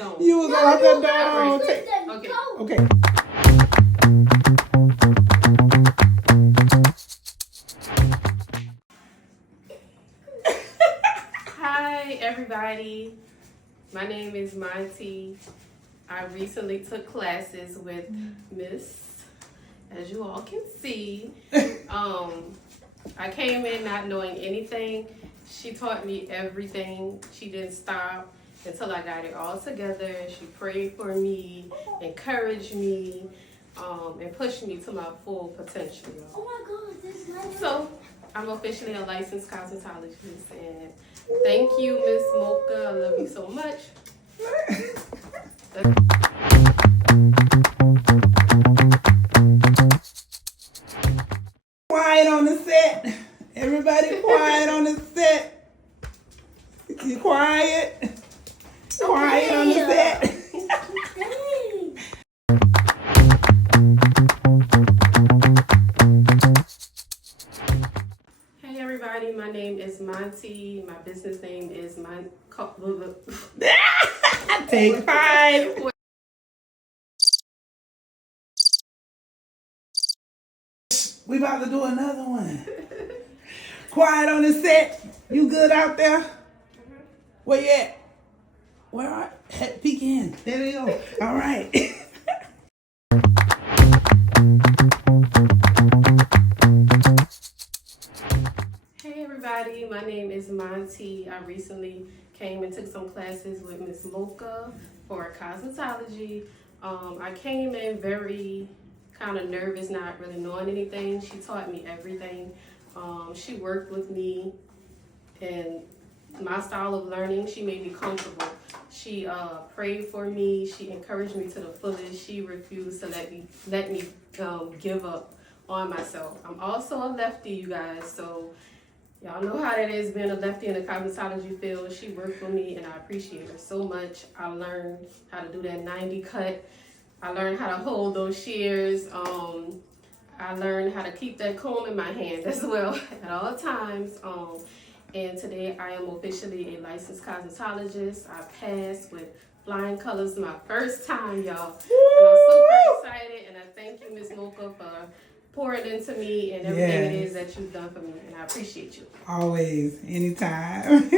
don't. You was out the door. Okay. Okay. Hi, everybody. My name is Monte. I recently took classes with Miss, as you all can see. I came in not knowing anything. She taught me everything. She didn't stop until I got it all together. She prayed for me, encouraged me, and pushed me to my full potential. Oh my God, this is my So, I'm officially a licensed cosmetologist, and thank you, Miss Mocha. I love you so much. Quiet on the set. Everybody quiet on the set. You quiet. Quiet on the set. Hey everybody, my name is Monte. My business name is Take 5. We about to do another one. Quiet on the set. You good out there? Where you at? Where are you? Peek in. There you go. All right. Hey everybody, my name is Monte. I recently came and took some classes with Miss Mocha for cosmetology. I came in very kind of nervous, not really knowing anything. She taught me everything. She worked with me and my style of learning. She made me comfortable. She prayed for me. She encouraged me to the fullest. She refused to let me give up on myself. I'm also a lefty, you guys, so y'all know how that is being a lefty in the cosmetology field. She worked for me and I appreciate her so much. I learned how to do that 90 cut. I learned how to hold those shears. I learned how to keep that comb in my hand as well at all times. And today I am officially a licensed cosmetologist. I passed with flying colors my first time, y'all. And I'm super excited, and I thank you, Miss Mocha, for pouring into me and everything it is that you've done for me, and I appreciate you. Always, anytime.